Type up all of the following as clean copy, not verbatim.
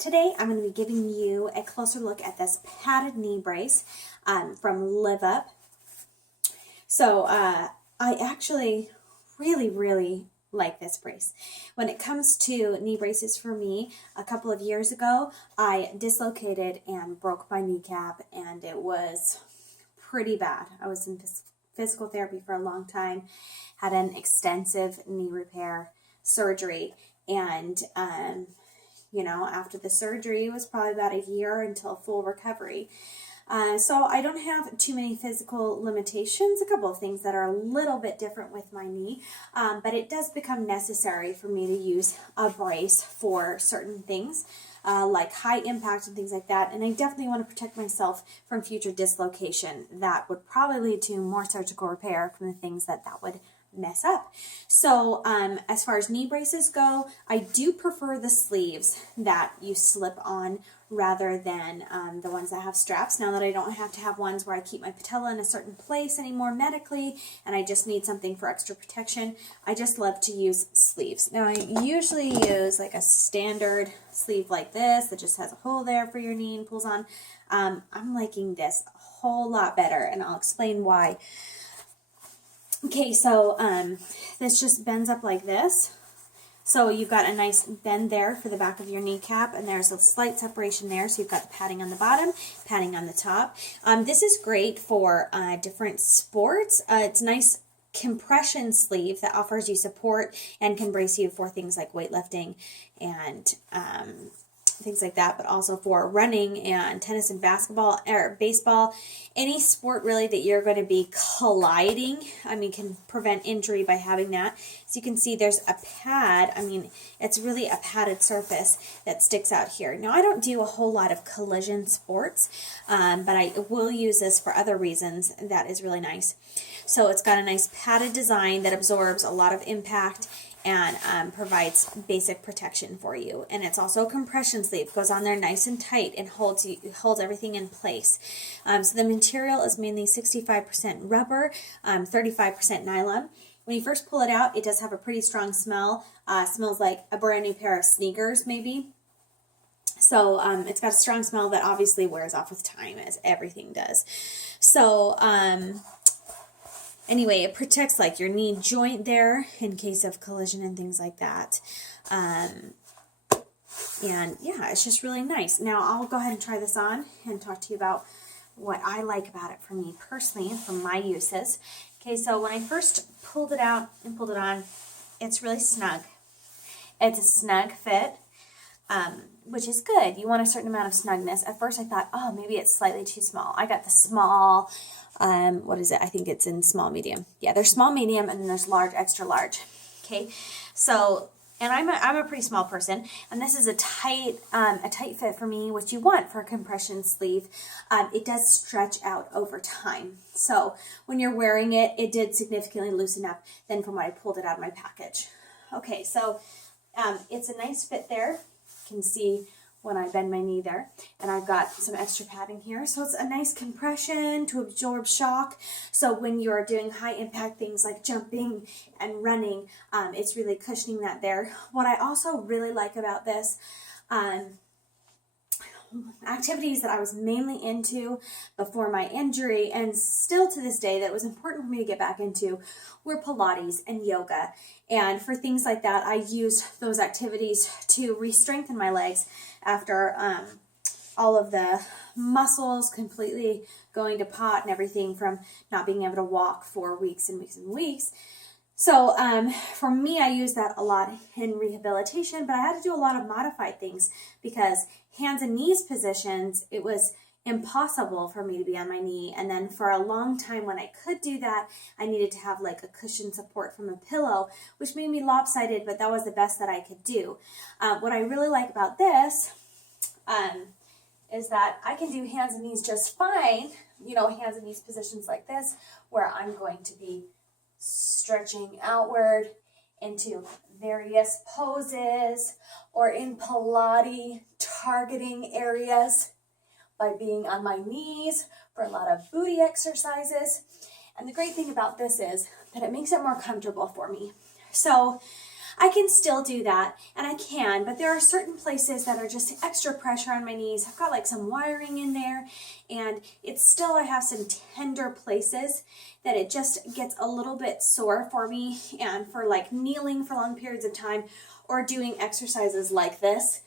Today I'm going to be giving you a closer look at this padded knee brace from Liveup. So I actually really like this brace. When it comes to knee braces for me, a couple of years ago I dislocated and broke my kneecap, and it was pretty bad. I was in physical therapy for a long time, had an extensive knee repair surgery, and after the surgery, it was probably about a year until full recovery. So I don't have too many physical limitations, a couple of things that are a little bit different with my knee, but it does become necessary for me to use a brace for certain things, like high impact and things like that, and I definitely want to protect myself from future dislocation. That would probably lead to more surgical repair from the things that would mess up. So as far as knee braces go, I do prefer the sleeves that you slip on rather than the ones that have straps. Now that I don't have to have ones where I keep my patella in a certain place anymore medically, and I just need something for extra protection, I just love to use sleeves. Now I usually use like a standard sleeve like this that just has a hole there for your knee and pulls on. I'm liking this a whole lot better, and I'll explain why. Okay, so this just bends up like this. So you've got a nice bend there for the back of your kneecap, and there's a slight separation there. So you've got the padding on the bottom, padding on the top. This is great for different sports. It's a nice compression sleeve that offers you support and can brace you for things like weightlifting and things like that, but also for running and tennis and basketball or baseball. Any sport really that you're going to be colliding, can prevent injury by having that. So you can see there's a pad. It's really a padded surface that sticks out here. Now I don't do a whole lot of collision sports, but I will use this for other reasons. That is really nice. So it's got a nice padded design that absorbs a lot of impact and provides basic protection for you. And it's also a compression sleeve. Goes on there nice and tight and holds everything in place. So the material is mainly 65% rubber, 35% nylon. When you first pull it out, it does have a pretty strong smell. Smells like a brand new pair of sneakers maybe. So it's got a strong smell that obviously wears off with time, as everything does. So anyway, it protects like your knee joint there in case of collision and things like that. And yeah, it's just really nice. Now I'll go ahead and try this on and talk to you about what I like about it for me personally and from my uses. Okay, so when I first pulled it out and pulled it on, it's really snug. It's a snug fit, which is good. You want a certain amount of snugness. At first I thought, oh, maybe it's slightly too small. I got the small, what is it? I think it's in small, medium. Yeah, there's small, medium, and then there's large, extra large. Okay, so, and I'm a pretty small person, and this is a tight fit for me, which you want for a compression sleeve. It does stretch out over time. So when you're wearing it, it did significantly loosen up than from when I pulled it out of my package. Okay, so it's a nice fit there. You can see when I bend my knee there, and I've got some extra padding here. So it's a nice compression to absorb shock. So when you're doing high impact things like jumping and running, it's really cushioning that there. What I also really like about this, activities that I was mainly into before my injury and still to this day that was important for me to get back into, were Pilates and yoga. And for things like that, I used those activities to re-strengthen my legs after all of the muscles completely going to pot and everything from not being able to walk for weeks and weeks and weeks. So for me, I use that a lot in rehabilitation, but I had to do a lot of modified things because hands and knees positions, it was impossible for me to be on my knee. And then for a long time when I could do that, I needed to have like a cushion support from a pillow, which made me lopsided, but that was the best that I could do. What I really like about this is that I can do hands and knees just fine, hands and knees positions like this, where I'm going to be stretching outward into various poses or in Pilates targeting areas by being on my knees for a lot of booty exercises. And the great thing about this is that it makes it more comfortable for me. So I can still do that, and I can, but there are certain places that are just extra pressure on my knees. I've got like some wiring in there, and it's still, I have some tender places that it just gets a little bit sore for me, and for like kneeling for long periods of time or doing exercises like this,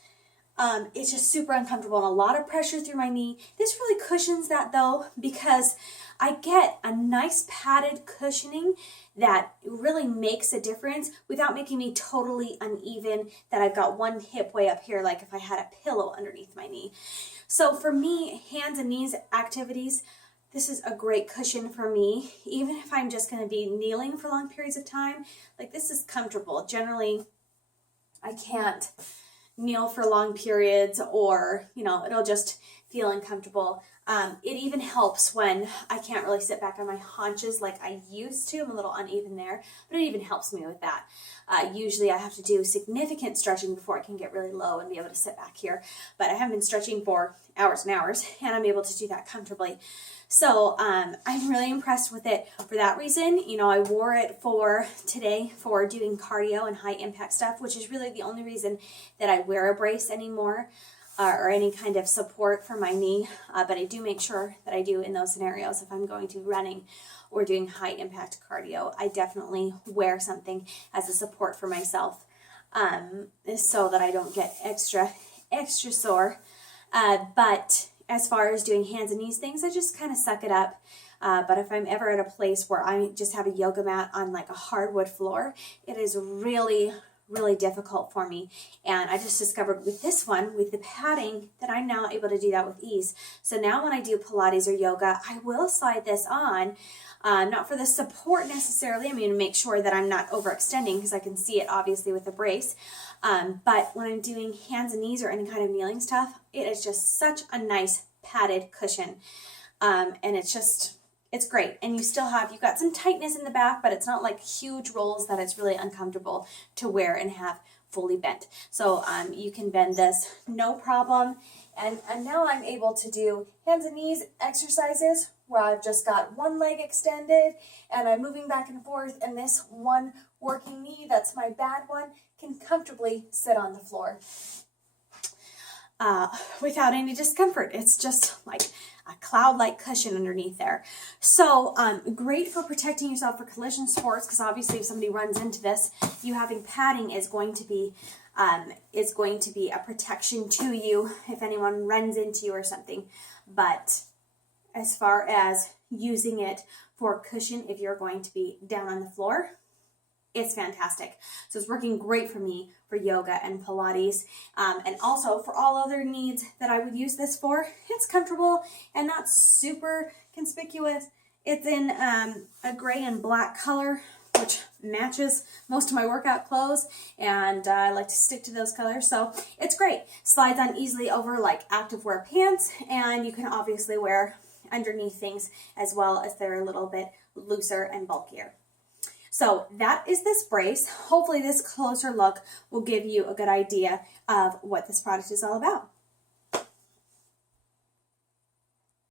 it's just super uncomfortable and a lot of pressure through my knee. This really cushions that though, because I get a nice padded cushioning that really makes a difference without making me totally uneven, that I've got one hip way up here like if I had a pillow underneath my knee. So for me, hands and knees activities, this is a great cushion for me. Even if I'm just going to be kneeling for long periods of time, like this is comfortable. Generally, I can't kneel for long periods, or, you know, it'll just feel uncomfortable. It even helps when I can't really sit back on my haunches like I used to. I'm a little uneven there, but it even helps me with that. Usually I have to do significant stretching before I can get really low and be able to sit back here, but I haven't been stretching for hours and hours, and I'm able to do that comfortably. So I'm really impressed with it for that reason. You know, I wore it for today for doing cardio and high impact stuff, which is really the only reason that I wear a brace anymore, or any kind of support for my knee. But I do make sure that I do in those scenarios. If I'm going to be running or doing high impact cardio, I definitely wear something as a support for myself, so that I don't get extra sore. But as far as doing hands and knees things, I just kind of suck it up. But if I'm ever at a place where I just have a yoga mat on like a hardwood floor, it is really, really difficult for me. And I just discovered with this one, with the padding, that I'm now able to do that with ease. So now when I do Pilates or yoga, I will slide this on, not for the support necessarily. I'm going to make sure that I'm not overextending because I can see it obviously with the brace. But when I'm doing hands and knees or any kind of kneeling stuff, it is just such a nice padded cushion. And it's great. And you've got some tightness in the back, but it's not like huge rolls that it's really uncomfortable to wear and have fully bent. So you can bend this no problem. And now I'm able to do hands and knees exercises where I've just got one leg extended and I'm moving back and forth, and this one working knee, that's my bad one, can comfortably sit on the floor without any discomfort. It's just like a cloud-like cushion underneath there. So great for protecting yourself for collision sports, because obviously if somebody runs into this, you having padding is going to be a protection to you if anyone runs into you or something. But as far as using it for cushion if you're going to be down on the floor, it's fantastic. So it's working great for me for yoga and Pilates, and also for all other needs that I would use this for. It's comfortable and not super conspicuous. It's in a gray and black color, which matches most of my workout clothes, and I like to stick to those colors, so it's great. Slides on easily over like activewear pants, and you can obviously wear underneath things as well, as they're a little bit looser and bulkier. So that is this brace. Hopefully this closer look will give you a good idea of what this product is all about.